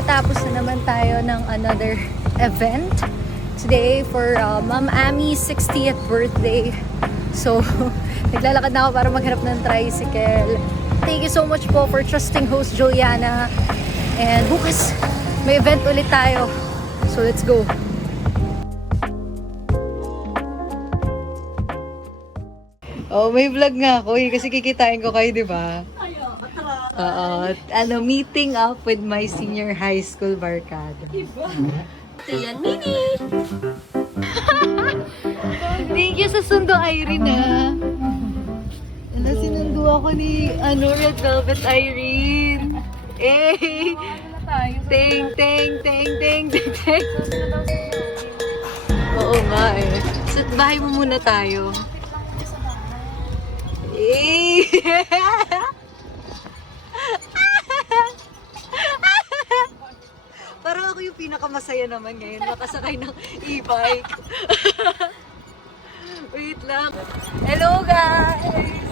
kakatapos na naman tayo ng another event today for Ma'am Ami's 60th birthday. So, naglalakad na ako para maghanap ng tricycle. Thank you so much po for trusting host Juliana. And bukas, may event ulit tayo. So, let's go. Oh, may vlog nga ako kasi kikitain ko kayo, di ba? Meeting up with my senior high school barkada. Ito yan, Mini! Thank you sa sundo, Irene, ha? Sinundo ako ni, Red Velvet Irene. Eh! Teng, teng, teng, teng, teng, teng. Oo nga eh. So, bahay mo muna tayo. Eh! Parang ako yung pinakamasaya naman ngayon, makasakay ng e-bike. Wait lang. Hello guys!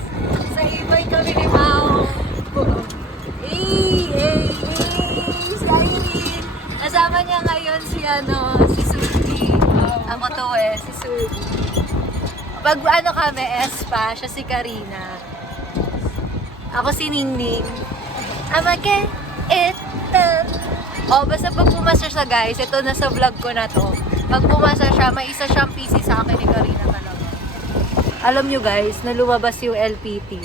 Sa e-bike kami ni Mau. Si Irene. Kasama niya ngayon si Suzy. Ako to si Suzy. Pag kami, Espa, siya si Karina. Ako si Ningning. Amake, basta pag pumasa siya guys, ito na sa vlog ko na to. Pag pumasa siya, may isa siyang PC sa akin ni Karina talaga. Alam nyo guys, na lumabas yung LPT.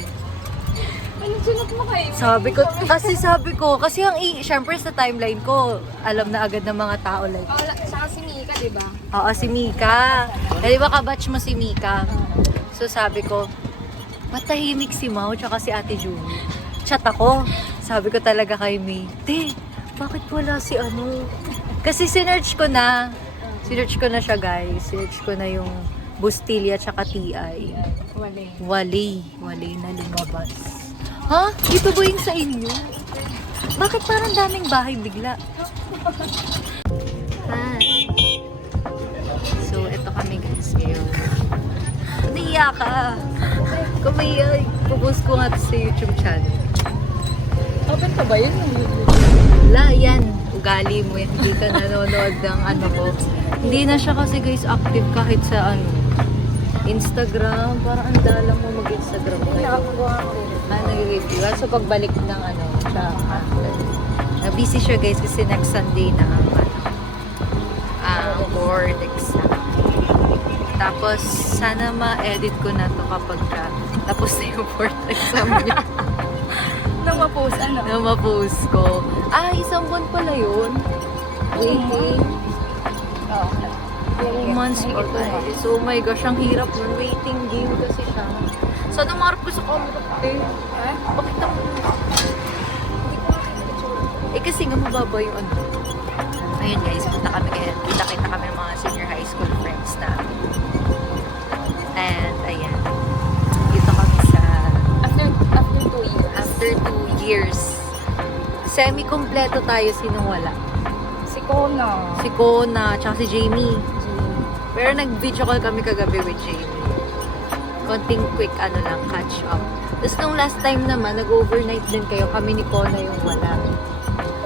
Ano sunod mo kayo? Sabi ko, kasi syempre sa timeline ko, alam na agad ng mga tao like. Saka si Mika, diba? Oo, si Mika. Di ba kabatch mo si Mika? So sabi ko, matahimik si Mau tsaka si Ate Julie. Chat ako. Sabi ko talaga kay May, bakit wala si Kasi sinerch ko na siya guys. Sinerch ko na yung Bustilya tsaka TI. Wali na lumabas. Ha? Ito ba yung sa inyo? Bakit parang daming bahay bigla? Hi. So, eto kami guys ngayon. Naiya ka. Kung may pupost ko nga sa YouTube channel. Open ka ba yun? Wala, yan. Ugali mo yan. Hindi ka nanonood ng ko. Hindi na siya kasi guys active kahit sa Instagram. Parang ang dalang mo mag-Instagram ngayon. Nag-review. So pagbalik ng siya. Busy siya guys kasi next Sunday na ang board exam. Tapos sana ma-edit ko na to kapag tapos na yung board exam niya. Nang ma-post Nang ma-post ko. Isang buwan pala yun. Waiting. 2 months pa guys. Oh my gosh, ang hirap nun. Waiting game kasi siya. Sana marap ko sa camera. Bakit ako? Kasi nga mababa yung Ayun guys, kita kami ng mga senior high school friends namin. And ayan. Dito kami sa After 2 years. Semi-kompleto tayo sinong wala. Si Kona, tsaka si Jamie. Pero nag-video call kami kagabi with Jamie. Konting quick catch up. Tapos nung last time naman, nag-overnight din kayo. Kami ni Kona yung wala.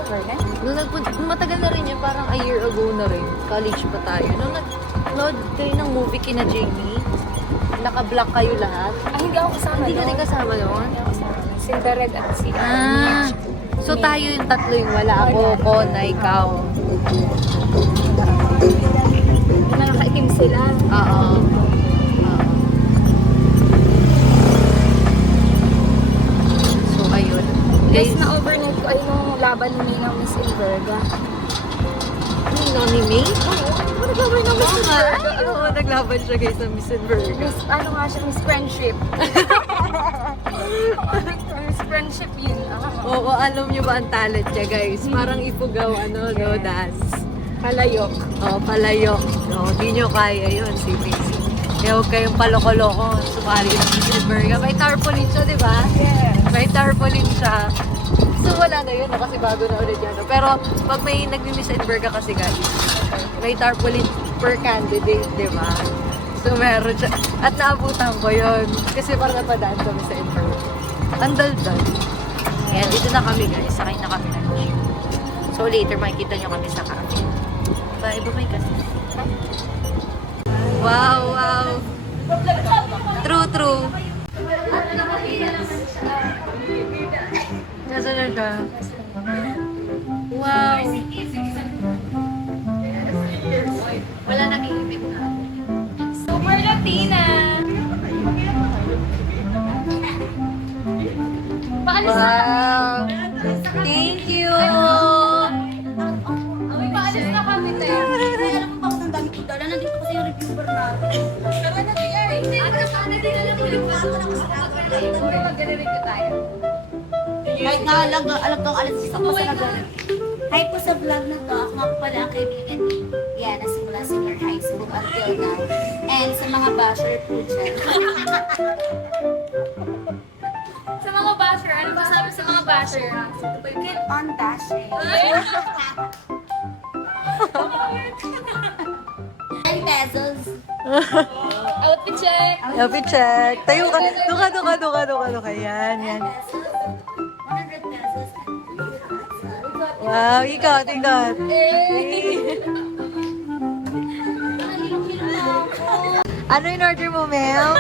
Overnight? Nung matagal na rin yun, parang a year ago na rin. College pa tayo. Nung nag-load kayo ng movie kina Jamie, naka-block kayo lahat. Hindi ako kasama. Hindi ka rin kasama noon? Hindi ako kasama. Si Red at si So tayo yung tatlo yung wala. Ako, Kona, ikaw. Nakakaitim sila. Oo. So ayun. Guys, na-overnight ko ay nung laban ni ng Miss Inverga. Ni May? Oo, naglaban ng Miss Inverga. Oo, naglaban siya guys sa Miss Inverga. Miss Friendship. Miss Friendship yun. Oo, alam niyo ba ang talent niya guys? Parang ipugaw, dance. Palayok. Palayok. Hindi nyo kaya yun, si Miss. Kaya huwag kayong paloko-loko. Sumali ng Miss Inverga. May tarpaulin siya, di ba? Yes. May tarpaulin siya. So wala na yun, kasi bago na ulit yan. Pero pag may nag-Miss Inverga kasi guys, may tarpaulin per candidate, di ba? So meron siya. At naabutan ko yun. Kasi parang napadaan kami sa Inverga. Ang daldal. Ayan, dito na kami guys. Sakay na kami ng jeep. So So later makikita nyo kami sa cafe. Bye, bye kasi. Wow, wow. True. Nasa na siya? Wow. Wala nag-iibig na. Super Latina! Paalis na kami! Wow. Thank you. Paalis na kami, te. Alam mo ba kung ang dami ko dala? Nandito kasi yung reviewer natin. Tara na, te. Ay, hindi ko na sana din alam ko yung bago na kasi nakapalay. Mag-review tayo. Kahit nga alam ko alas 6 ako sa nagalan. Hi po sa vlog na to. Ako nga po pala ang kaibigan ni Yana simula senior high school until now. And sa mga basher po dyan. Sa mga basher, ano ba sabi sa mga basher? Keep on dashing. 10 pesos. Outfit check! Happy check. Tayo ka. Doon ka. Yan. 10 pesos. 100 pesos. Wow, ikot. Ano in order mo, Mel?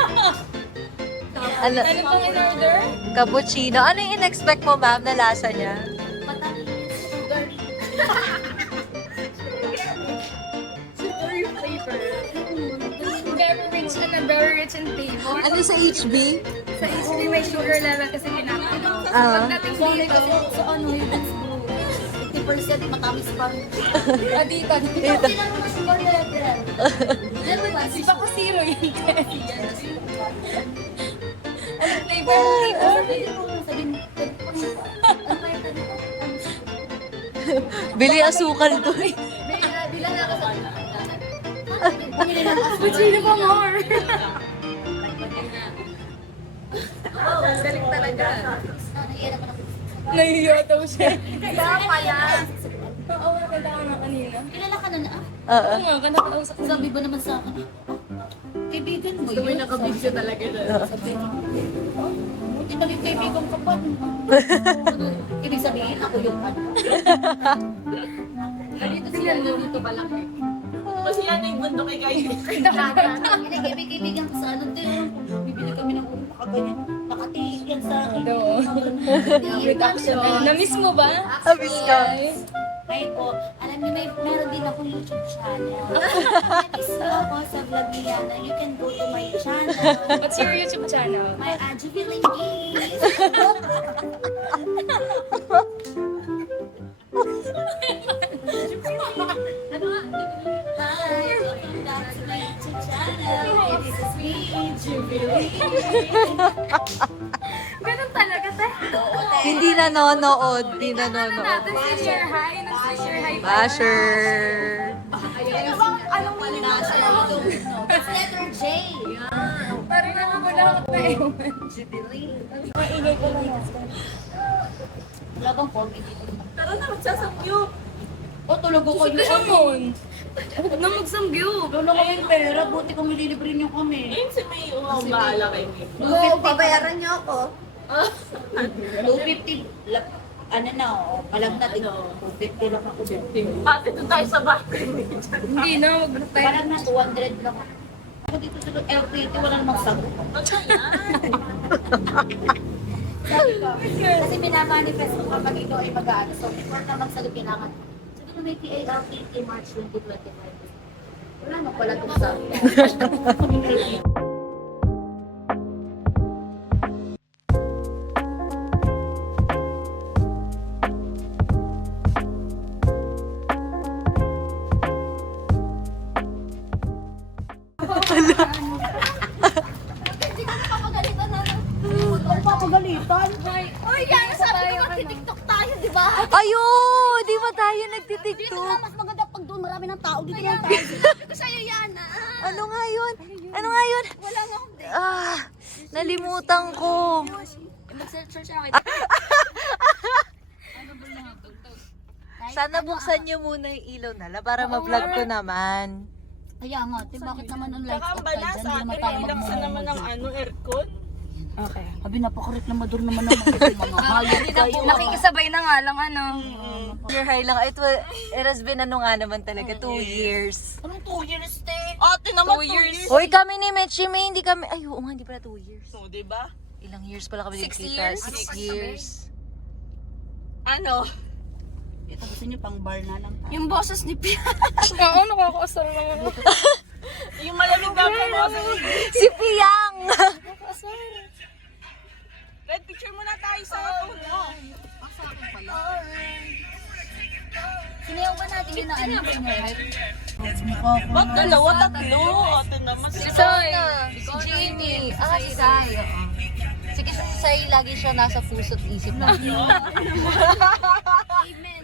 Ano? Ano pong in-order? Cappuccino. Ano yung in-expect mo, ma'am, na lasa niya? Matamis. Sugar. Sugary flavor. Very rich in flavor. Ano sa HB? Sa HB may sugar level kasi pinapano. Ah. Pagdating Sorry dito, kasi sa ano yung 50% matamis pa rin. dito. Hindi lang naman sugar level. Di ba ko zero yun? Ano flavor? Bili asukal doon. Bilang ako sa Puccino pa more! Galing talaga. Nahihiya daw siya. Kaya pala. Oo, nakita ko na kanina. Kilala ka na na. Oo. Oo nga, ganda ka sa Sabi ba naman sa akin, kaibigan mo yun. May nakabidyo talaga doon. Sabi mo, buti naging kaibigan ka pa. Ibig sabihin, ako yung ano. Dito sila, dito pa lang. Kasi yan yung mundo kay Kayo. Kaibigan ko sa ano din. Bibili kami ng ulo, nakaganyan. Nakatiik yan sa akin. Production. Na-miss mo ba? Abis ka. Ay po, alam niyo, meron din akong YouTube channel. Miss mo ako sa vlog ni Yana. You can go to my channel. What's your YouTube channel? My Aji Vilingis. Hi, welcome back to my YouTube channel. This is me, Jubilee. Ganun talaga, te. Hindi nanonood. Hindi Ano nanonood. natin, senior high? Senior high pa. Basher. Anong nasa That's letter J. Parang nakakula ako na ewan. Maingay ko lang yan. Wala bang COVID dito? Tara na, magsasamgyup. O, tulog ko kayo. Kamon. Huwag na magsamgyo. Wala kaming pera, buti kung ililibre niyo kami. Ayun si May bahala kay May. Oo, babayaran niyo ako. 250, ano na, alam na, 250 lang ako. Ate, doon tayo sa bahay. Hindi na, wag na tayo. Parang na 200 lang ako. Ako dito sa LPT, wala namang sagot. Sabi ko, kasi minamanifest ko kapag ito ay mag-aano. So, before na magsagot, kailangan. Sabi ko, may TALPT March 2025. Wala na pala itong sagot. Papagalitan. Uy, yan, sabi ko TikTok tayo, di ba? Ayo! Di ba tayo Dito na nagtitiktok? mas maganda pag doon marami ng tao. Dito lang tayo. Sabi ko sa'yo yan, Ano nga yun? Ano nga yun? Wala nga akong Ah, nalimutan ko. Mag-search ako. Sana buksan niyo muna yung ilaw nala para ma-vlog ko naman. Kaya nga, bakit naman ang lights Saka off ang ka bala dyan? sa Hindi naman atin, tayo ilaksan naman ng aircon. Okay. Sabi, napaka-reklamador naman ng mga hayop kayo. Nakikisabay na nga lang, ano. Your high lang. It has been ano nga naman talaga, 2 years. Anong 2 years, te? Ate naman 2 years. Hoy, kami ni Mechi May, hindi kami, ay, oo nga, hindi pala 2 years. So, diba? Ilang years pala kami 6 nagkita? years? 6 years. Ano? Ito gusto niyo pang bar na lang tayo. Yung boses ni Pia. Oo, nakakaasar naman. Yung malamig na mo. Si Piyang! Red, picture muna tayo sa phone mo. Sinayaw ba natin yun na ano niya? Ba't dalawa, tatlo? Ate naman. Si Sai. Si Jamie. Si Sai. Sige, si Sai, lagi siya nasa puso't isip natin. Amen.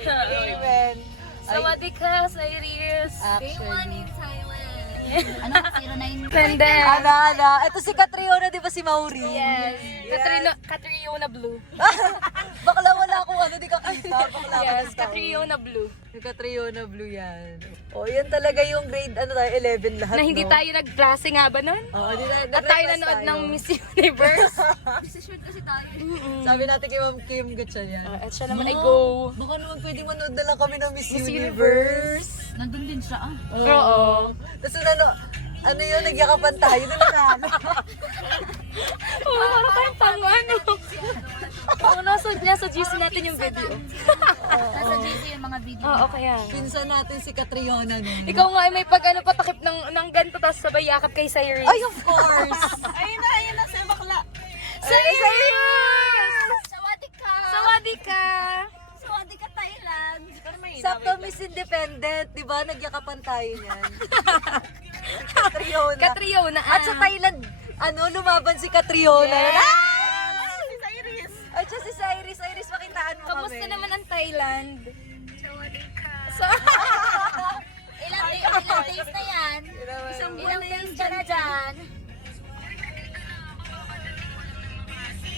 Amen. Sawadee ka, Cyrus. Actually. Ano? 09? Tenden. Ana. Ito si Catriona, di ba si Mauri? Yes. Catriona Blue. Bakla wala akong ano, di ka kita. Bakla Yes, Catriona Blue. Yung Catriona Blue yan. O, yan talaga yung grade, ano tayo, 11 lahat, Na hindi no? tayo nagklase nga ba nun? Oo, di na, At tayo nanood ng Miss Universe. Sabi natin kay Ma'am Kim Gatchalian. At siya naman ay go. Baka naman pwede manood na lang kami ng Miss Universe. Nandun din siya ah. Oo. Tapos ano yun, nagyakapan tayo na nanalo. Oo, parang tayong pang ano. Oo, nasa GC natin yung video. Nasa GC yung mga video. Oo, kaya. Pinsan natin si Catriona nun. Ikaw nga ay may pag ano patakip ng ganito tapos sabay yakap kay Cyrus. Ay, of course! Ayun na, sa bakla. Cyrus! Sawadee ka! Sawadee ka! Sawadee ka, Thailand! Sakto Miss Independent, di ba? Nagyakapan tayo niyan. Catriona. Catriona. At sa Thailand, lumaban si Catriona. Yes! Si Cyrus. At siya si Cyrus. Cyrus, makitaan mo Kamusta kami. naman ang Thailand? Ilang days na yan? Ilang days ka na dyan?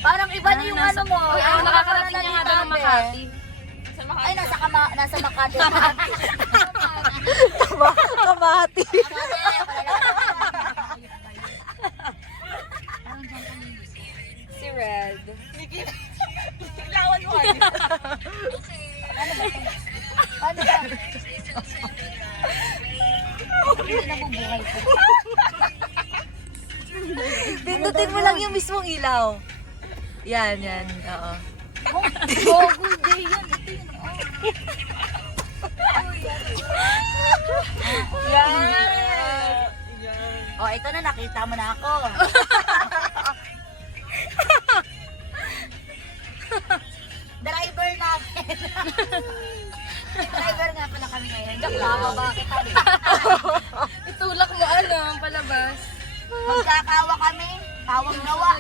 Parang iba na yung ano mo. Uy, Ang nakakarating niya nga daw ng Makati. Ay, nasa Makati. Kamati. Si Red. Lawan mo. Paano ba? Hindi nabubuhay ko. Pindutin mo lang yung mismong ilaw. Yan. Oo. Google day yun. Ito yun. Oh, ito na, nakita mo na ako. Driver namin. Driver nga pala kami ngayon. Joke lang, bakit kami? Itulak mo ano, palabas. Magkakawa kami. Kawang gawa.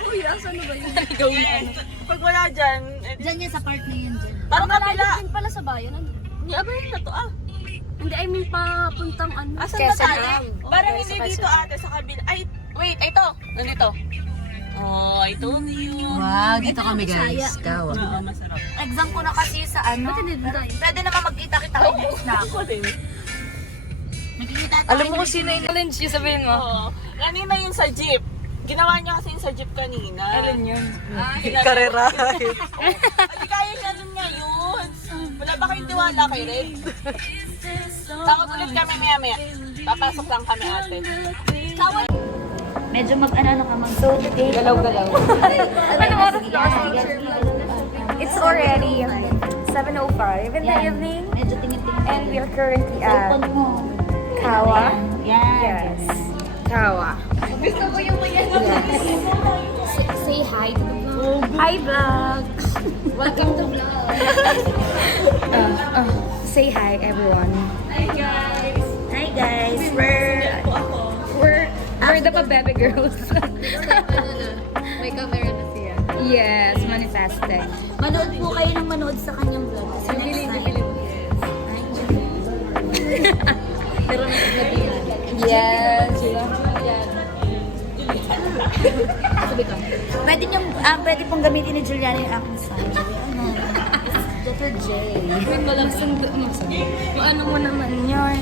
Uy, asan na ba yung ligaw na ano? Pag wala dyan, Diyan yan sa part na yun dyan. parang kabila. Din pala sa bayan. Ano? Hindi, abay na to Hindi, I mean papuntang ano. Asan ba Quezon tayo? Ham. Parang Okay, hindi sa dito Quezon. ate, sa kabila. Ay, wait, ito. Nandito. Oh, I told you. Wow, dito kami guys. Kawa. Oo, masarap. Exam ko na kasi sa ano. Pwede naman magkita-kita ulit na ako. Ako din. Nagkikita tayo. Alam mo kung sino yung... Challenge yung sabihin mo. Oo. Kanina yun sa jeep. Ginawa niya kasi yun sa jeep kanina. Alin yun? Karera. Ay, kaya niya dun nga yun. Wala ba kayong tiwala kay Red? Tawag ulit kami maya-maya. Papasok lang kami ate. Medyo mag-ano ka mag so today. Galaw-galaw. Anong oras na? It's already 7:05 in the evening. Medyo tingin-tingin. And we are currently at Cellphone mo. Kawa. Yan. Yes. Kawa. Say hi to the vlog. Hi vlog. Welcome to vlog. Say hi everyone. Hi guys. We're the Pabebe girls. May camera na siya. Yes, manifesting. Manood po kayo ng manood sa kanyang vlog. Kasi next time. Pero nag-vlog yan. Yes. Pwede pong gamitin ni Juliana yung aking sign. Ano? Dr. J. Kung ano mo naman yun.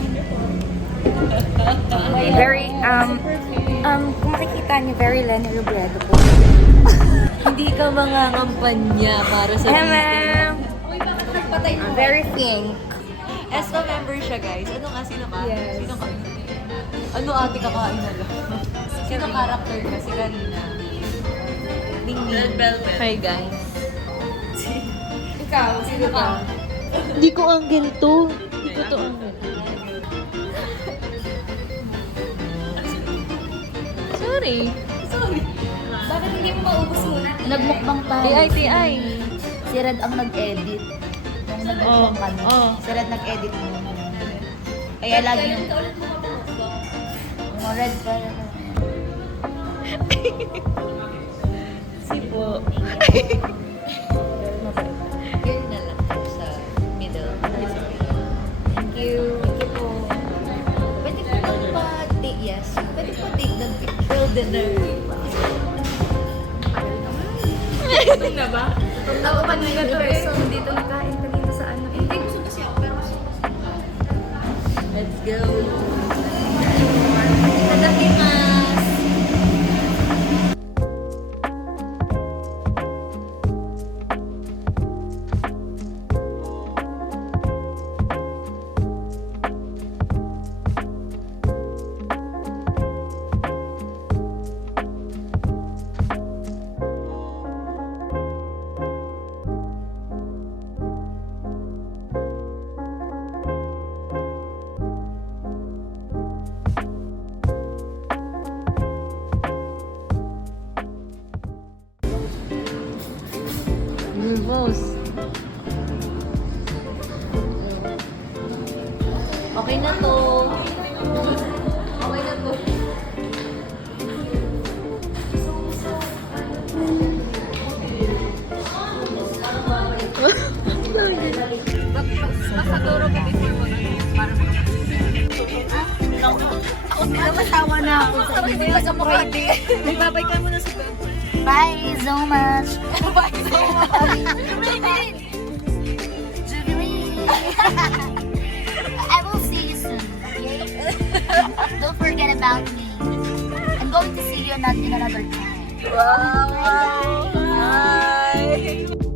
Very, kung makikita niyo, very Lenny Robredo po. Hindi ka mangangampanya para sa Very pink. ESCO member siya, guys. Ano nga? Sino ka? Yes. Sino ka? Ano ate kakain na lang? Sino character ka? Si Karina. Ning Red Velvet. Hi, guys. Ikaw, sino ka? Hindi ko angle to. Hindi ko to angle. Sorry. Bakit hindi mo maubos muna? Nagmukbang tayo. TI. Si Red ang nag-edit. Nung nag-mukbang kami. Oh. Si Red nag-edit mo. Kaya lagi yung... Mga Red pa rin. Si po. Yun na lang sa middle. Thank you. Thank you po. Pwede po pa-take, yes. Pwede po take the picture. Dinner. Ako pa nila to eh. So, dito nakain ka dito sa ano. Hindi gusto ko siya, pero Let's go. Itadakimasu. Boss. Okay na to. Okay na to. Ako pinapatawa na ako. Hindi ka sa Friday. Nagbabay ka muna sa Bye so much. Bye so much. Jubilee. I will see you soon, okay? Don't forget about me. I'm going to see you in another time. Wow! Bye!